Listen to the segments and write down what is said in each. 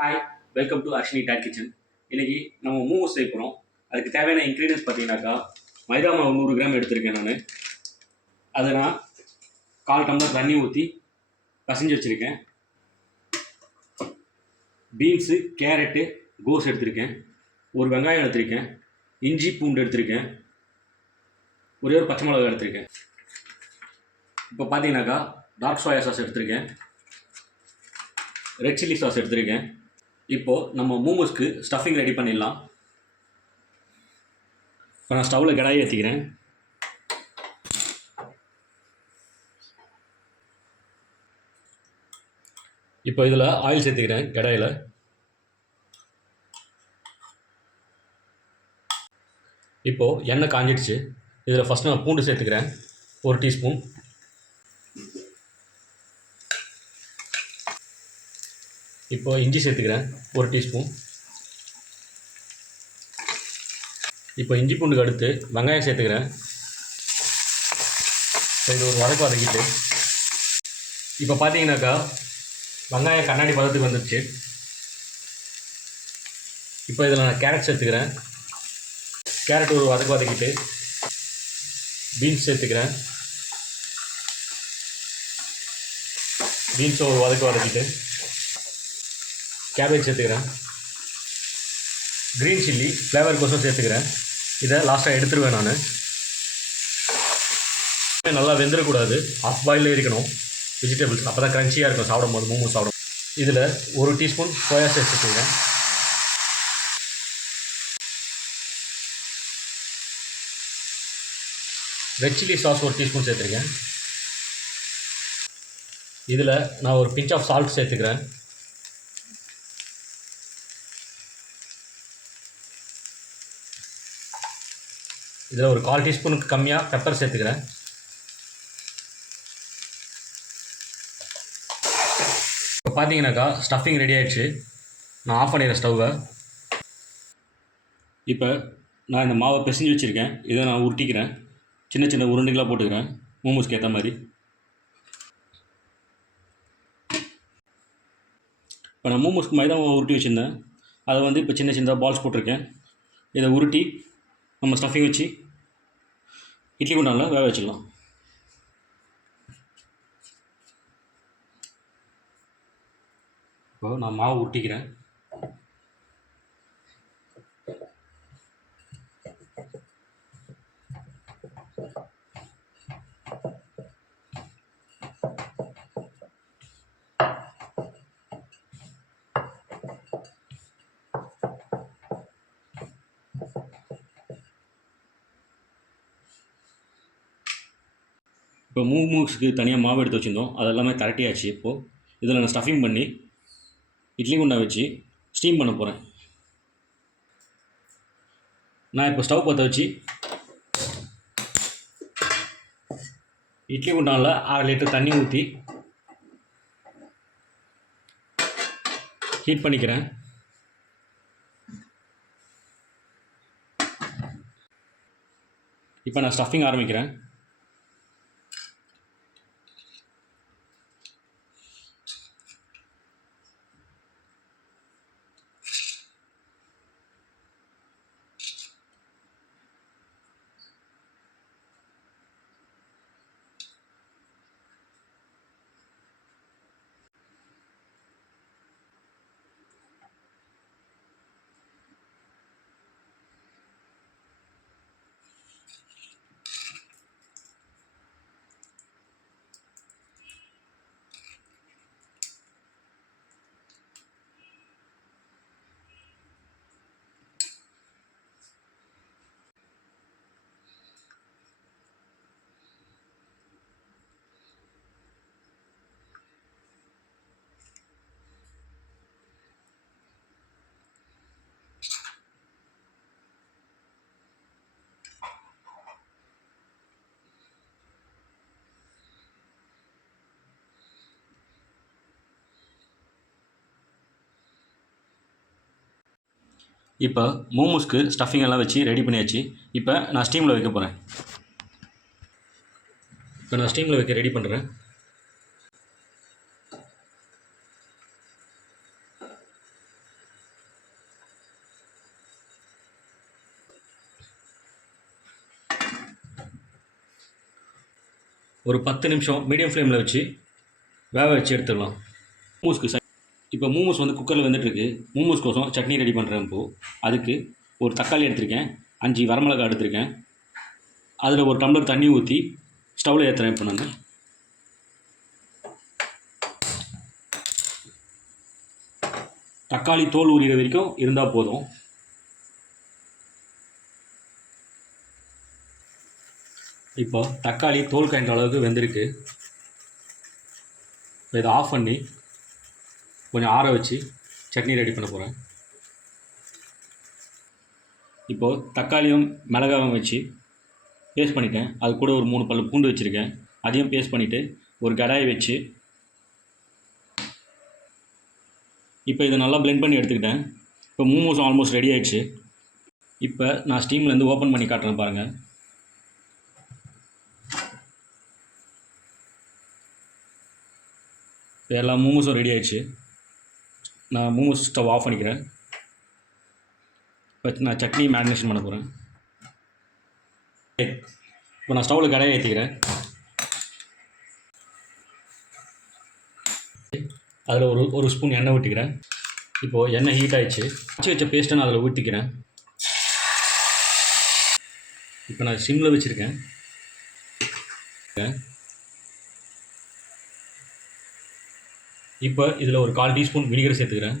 Hi, welcome to Arshini date kitchen. இன்னைக்கு நம்ம மோமோஸ் செய்ய போகிறோம். அதுக்கு தேவையான இன்க்ரீடியன்ஸ் பார்த்தீங்கன்னாக்கா, மைதா மாவு 100 கிராம் எடுத்திருக்கேன் நான். அதை நான் 1/4 டம்ளர் தண்ணி ஊற்றி பசைஞ்சு வச்சுருக்கேன். பீன்ஸு, கேரட்டு, கோஸ் எடுத்திருக்கேன். ஒரு வெங்காயம் எடுத்திருக்கேன். இஞ்சி பூண்டு எடுத்திருக்கேன். ஒரே ஒரு பச்சை மிளகாய் எடுத்திருக்கேன். இப்போ பார்த்தீங்கன்னாக்கா டார்க் சோயா சாஸ் எடுத்திருக்கேன். ரெட் சில்லி சாஸ் எடுத்திருக்கேன். இப்போது நம்ம மோமோஸ்க்கு ஸ்டஃபிங் ரெடி பண்ணிடலாம். இப்போ நான் ஸ்டவ்வில் கடாயை ஏற்றிக்கிறேன். இப்போ இதில் ஆயில் சேர்த்துக்கிறேன். கடாயில் இப்போது எண்ணெய் காஞ்சிடுச்சு. இதில் ஃபஸ்ட்டு நான் பூண்டு சேர்த்துக்கிறேன், 1 டீஸ்பூன். இப்போ இஞ்சி சேர்த்துக்கிறேன், 1 டீஸ்பூன். இப்போ இஞ்சி பூண்டுக்கு அடுத்து வெங்காயம் சேர்த்துக்கிறேன். இது ஒரு வதக்கிட்டு இப்போ பார்த்தீங்கன்னாக்கா வெங்காயம் கண்ணாடி பதத்துக்கு வந்துடுச்சு. இப்போ இதில் நான் கேரட் சேர்த்துக்கிறேன். கேரட் ஒரு வதக்கிட்டு பீன்ஸ் சேர்த்துக்கிறேன். பீன்ஸை ஒரு வதக்கிட்டு கேபேஜ் சேர்த்துக்கிறேன். க்ரீன் சில்லி ஃப்ளேவருக்கோசம் சேர்த்துக்கிறேன். இதை லாஸ்ட்டாக எடுத்துருவேன் நான். நல்லா வெந்துடக்கூடாது, ஆஃப் பாயிலே இருக்கணும் வெஜிடபிள்ஸ், அப்போ தான் க்ரன்ச்சியாக இருக்கும் சாப்பிடும் போது, மோமோஸ் சாப்பிடும். இதில் 1 டீஸ்பூன் சோயா சாஸ் சேர்த்துக்கிறேன். ரெட் சில்லி சாஸ் 1 டீஸ்பூன் சேர்த்துருக்கேன். இதில் நான் ஒரு பிஞ்ச் ஆஃப் சால்ட் சேர்த்துக்கிறேன். இதில் ஒரு 1/4 டீஸ்பூனுக்கு கம்மியாக பெப்பர் சேர்த்துக்கிறேன். இப்போ பார்த்தீங்கன்னாக்கா ஸ்டஃபிங் ரெடி ஆகிடுச்சு. நான் ஆஃப் பண்ணிடுறேன் ஸ்டவ்வை. இப்போ நான் இந்த மாவை பிசைஞ்சு வச்சுருக்கேன். இதை நான் உருட்டிக்கிறேன். சின்ன சின்ன உருண்டைகளாக போட்டுக்கிறேன், மோமோஸ்க்கு ஏற்ற மாதிரி. இப்போ நான் மோமோஸ்க்கு மைதா மாவை உருட்டி வச்சுருந்தேன். அதை வந்து இப்போ சின்ன சின்னதாக பால்ஸ் போட்டிருக்கேன். இதை உருட்டி நம்ம ஸ்டஃபிங் வச்சு இட்லி குண்டானில் வேக வச்சிடலாம். இப்போ நான் மாவு உருட்டிக்கிறேன். இப்போ மோமோஸ்க்கு தனியாக மாவு எடுத்து வச்சுருந்தோம், அதெல்லாமே திரட்டியாச்சு. இப்போது இதில் நான் ஸ்டஃபிங் பண்ணி இட்லி குண்டா வச்சு ஸ்டீம் பண்ண போகிறேன். நான் இப்போ ஸ்டவ் பற்ற வச்சு இட்லி குண்டானில் 1/2 லிட்டர் தண்ணி ஊற்றி ஹீட் பண்ணிக்கிறேன். இப்போ நான் ஸ்டஃபிங் ஆரம்பிக்கிறேன். இப்போ மோமோஸ்க்கு ஸ்டஃபிங் எல்லாம் வச்சு ரெடி பண்ணியாச்சு. இப்போ நான் ஸ்டீமில் வைக்க போகிறேன். இப்போ நான் ஸ்டீமில் வைக்க ரெடி பண்ணுறேன். ஒரு 10 நிமிஷம் மீடியம் ஃப்ளேமில் வச்சு வேக வச்சு எடுத்துடலாம். மோமோஸ்க்கு இப்போ மோமோஸ் வந்து குக்கரில் வந்துட்டுருக்கு. மோமோஸ் கோசம் சட்னி ரெடி பண்ணுறேன். இப்போது அதுக்கு ஒரு தக்காளி எடுத்திருக்கேன், 5 வரமிளகாய் எடுத்திருக்கேன். அதில் ஒரு டம்ளர் தண்ணி ஊற்றி ஸ்டவ்வில் ஏற்றுறேன். இப்போ நான் தக்காளி தோல் உரிகிற வரைக்கும் இருந்தால் போதும். இப்போ தக்காளி தோல் காய்ந்த அளவுக்கு வெந்திருக்கு. இப்போ இதை ஆஃப் பண்ணி கொஞ்சம் ஆற வச்சு சட்னி ரெடி பண்ண போகிறேன். இப்போது தக்காளியும் மிளகாவும் வச்சு பேஸ்ட் பண்ணிட்டேன். அது கூட ஒரு 3 பல்லு பூண்டு வச்சுருக்கேன், அதையும் பேஸ்ட் பண்ணிவிட்டு ஒரு கடாயை வச்சு இப்போ இதை நல்லா பிளெண்ட் பண்ணி எடுத்துக்கிட்டேன். இப்போ மோமோஸ் ஆல்மோஸ்ட் ரெடி ஆகிடுச்சு. இப்போ நான் ஸ்டீம்லேருந்து ஓப்பன் பண்ணி காட்டுறேன் பாருங்கள். இப்போ எல்லா மோமோஸும் ரெடி ஆகிடுச்சு. நான் மோமோஸ் ஸ்டவ் ஆஃப் பண்ணிக்கிறேன். இப்போ நான் சட்னி மேரினேஷன் பண்ண போகிறேன். இப்போ நான் ஸ்டவ்வில் கடாயை ஏற்றிக்கிறேன். அதில் ஒரு ஸ்பூன் எண்ணெய் ஊற்றிக்கிறேன். இப்போது எண்ணெய் ஹீட் ஆகிடுச்சு. வச்சு வச்ச பேஸ்ட்டை நான் அதில் ஊற்றிக்கிறேன். இப்போ நான் சிம்மில் வச்சுருக்கேன். இப்போ இதில் ஒரு 1/4 டீஸ்பூன் வினிகர் சேர்த்துக்கிறேன்.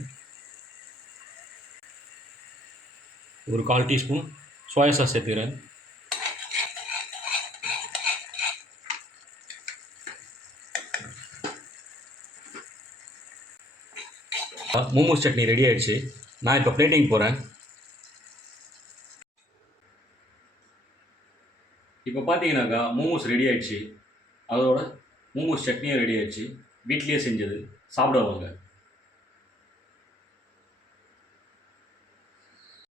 ஒரு 1/4 டீஸ்பூன் சோயா சாஸ் சேர்த்துக்கிறேன். மோமோஸ் சட்னி ரெடி ஆகிடுச்சு. நான் இப்போ பிளேட்டிங் போகிறேன். இப்போ பார்த்தீங்கன்னாக்கா மோமோஸ் ரெடி ஆகிடுச்சு. அதோட மோமோஸ் சட்னியும் ரெடி ஆகிடுச்சு. வீட்லேயே செஞ்சது. சாப்பிட வாங்க.